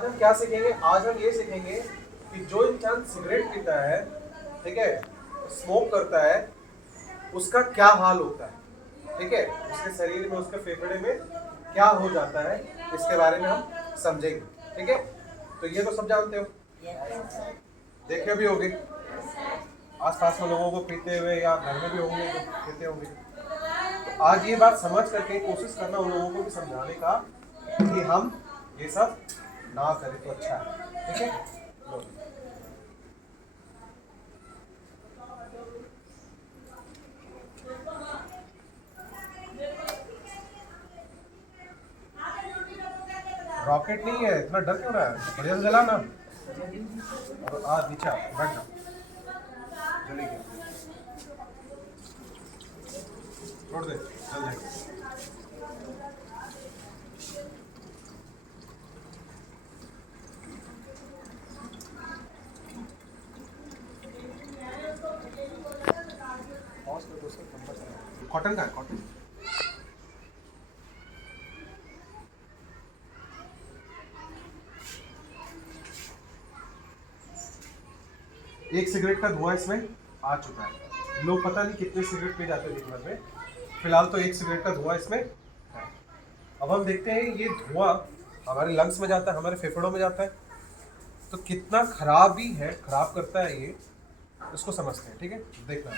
आज हम क्या सीखेंगे? आज हम ये सीखेंगे कि जो इंसान सिगरेट पीता है, ठीक है, स्मोक करता है, उसका क्या हाल होता है, ठीक है, उसके शरीर में, उसके फेफड़े में क्या हो जाता है, इसके बारे में हम समझेंगे, ठीक है। तो ये तो सब जानते हो, देखे भी होंगे आसपास में लोगों को पीते हुए, या घर में भी होंगे तो पीते होंगे। तो आज ये बात समझ करके कोशिश करना उन लोगों को भी समझाने का कि हम ये सब ना करें तो अच्छा है, ठीक है। लो। रॉकेट नहीं है, इतना डर क्यों रहा है? बढ़िया से जला ना। और आ नीचे आओ, बैठ जाओ, जलेगी, छोड़ दे, जल जाएगी। कॉटन का है, कॉटन। एक सिगरेट का धुआं इसमें आ चुका है। लोग पता नहीं कितने सिगरेट पी जाते हैं दिन भर में, फिलहाल तो एक सिगरेट का धुआं इसमें है। अब हम देखते हैं ये धुआं हमारे लंग्स में जाता है, हमारे फेफड़ों में जाता है, तो कितना खराब ही है, खराब करता है ये, इसको समझते हैं, ठीक है। देखना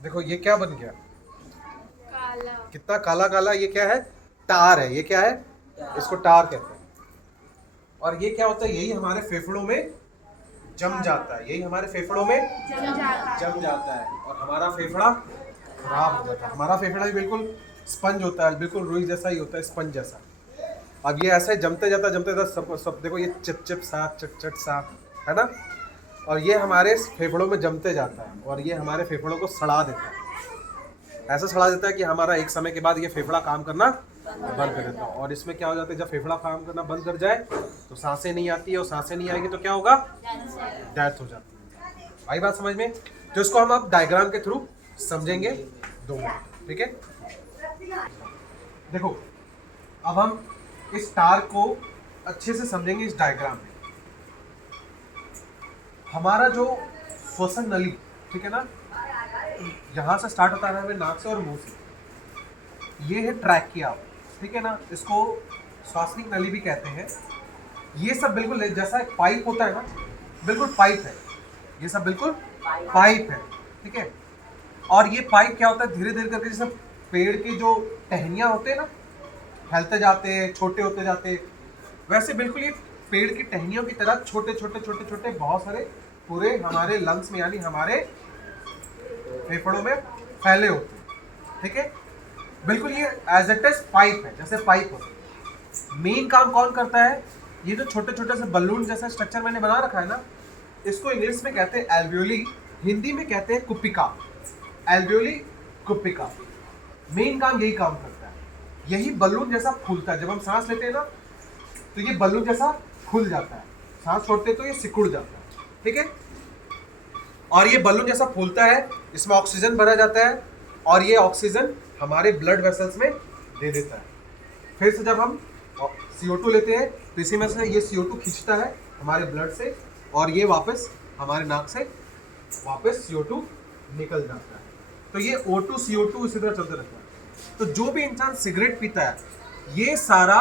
देखो ये क्या बन गया, काला। कितना काला काला। ये क्या है? टार है। ये क्या है? इसको टार कहते हैं। और ये क्या होता है? यही हमारे फेफड़ों में जम जाता है, यही हमारे फेफड़ों में जम जाता है और हमारा फेफड़ा खराब हो जाता है। हमारा फेफड़ा भी बिल्कुल स्पंज होता है, बिल्कुल रुई जैसा ही होता है, स्पंज जैसा। अब ये ऐसा ही जमते जाता सब सब देखो, ये चिप चिप सा, चट चट सा, है ना। और ये हमारे फेफड़ों में जमते जाता है और ये हमारे फेफड़ों को सड़ा देता है। ऐसा सड़ा देता है कि हमारा एक समय के बाद ये फेफड़ा काम करना बंद कर देता है। और इसमें क्या हो जाता है, जब फेफड़ा काम करना बंद कर जाए तो सांसें नहीं आती है, और सांसें नहीं आएगी तो क्या होगा? डेथ हो जाती है। आई बात समझ में? तो इसको हम अब डायग्राम के थ्रू समझेंगे 2 मिनट, ठीक है। देखो अब हम इस तार को अच्छे से समझेंगे। इस डायग्राम में हमारा जो श्वसन नली, ठीक है ना, यहाँ से स्टार्ट होता है हमें नाक से और मुंह से। ये है ट्रैकिया, ठीक है ना, इसको श्वासनिक नली भी कहते हैं। ये सब बिल्कुल जैसा एक पाइप होता है ना, बिल्कुल पाइप है, ये सब बिल्कुल पाइप है, ठीक है। और ये पाइप क्या होता है, धीरे धीरे करके जैसे पेड़ के जो टहनियाँ होते हैं ना, फैलते जाते हैं, छोटे होते जाते हैं, वैसे बिल्कुल ये पेड़ की टहनियों की तरह छोटे छोटे छोटे छोटे बहुत सारे पूरे हमारे लंग्स में, यानी हमारे फेफड़ों में फैले होते हैं, ठीक है। बिल्कुल ये एज इट इज पाइप है, जैसे पाइप होता है। मेन काम कौन करता है? ये जो छोटे छोटे से बलून जैसा स्ट्रक्चर मैंने बना रखा है ना, इसको इंग्लिश में कहते हैं एल्वियोली, हिंदी में कहते हैं कुपिका। एल्वियोली, कुपिका, मेन काम यही काम करता है। यही बलून जैसा फूलता है। जब हम सांस लेते हैं ना, तो ये बलून जैसा फूल जाता है, सांस छोड़ते हैं तो ये सिकुड़ जाता है, ठीक है। और ये बलून जैसा फूलता है, इसमें ऑक्सीजन भरा जाता है और ये ऑक्सीजन हमारे ब्लड वेसल्स में दे देता है। फिर से जब हम CO2 लेते हैं तो इसी में से ये CO2 खींचता है हमारे ब्लड से, और ये वापस हमारे नाक से वापस CO2 निकल जाता है। तो ये O2 CO2 इसी तरह चलते रहता है। तो जो भी इंसान सिगरेट पीता है, ये सारा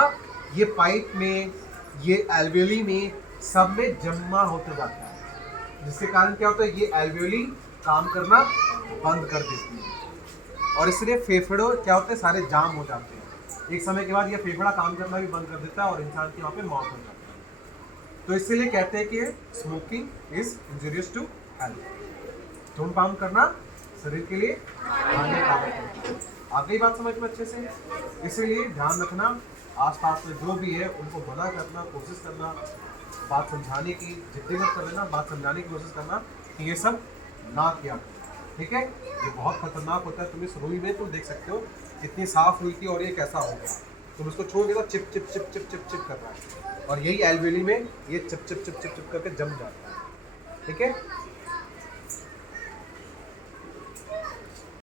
ये पाइप में, ये एल्वियोली में, सब में जमा होते जाता है, जिसके कारण क्या होता है, ये एल्वियोली काम करना बंद कर देती है और इसलिए फेफड़ों क्या होते हैं, सारे जाम हो जाते हैं। एक समय के बाद ये फेफड़ा काम करना भी बंद कर देता है और इंसान की वहाँ पे मौत हो जाती है। तो इसीलिए कहते हैं कि smoking is injurious to health. धूम्रपान करना शरीर के लिए हानिकारक है। आ गई बात समझ में अच्छे से? इसीलिए ध्यान रखना, आसपास में जो भी है उनको मना करना, कोशिश करना, बात समझाने की, जिद्दी मत कर लेना, बात समझाने की कोशिश करना कि ये सब ना किया। ठीक है, ये बहुत खतरनाक होता है। तुम इस रुई में तुम देख सकते हो कितनी साफ हुई थी और ये कैसा हो गया। तुम इसको छोड़ोगे तो chip chip chip chip chip chip कर रहा है, और यही एल्वेली में ये chip chip chip chip chip करके जम जाता है। ठीक है,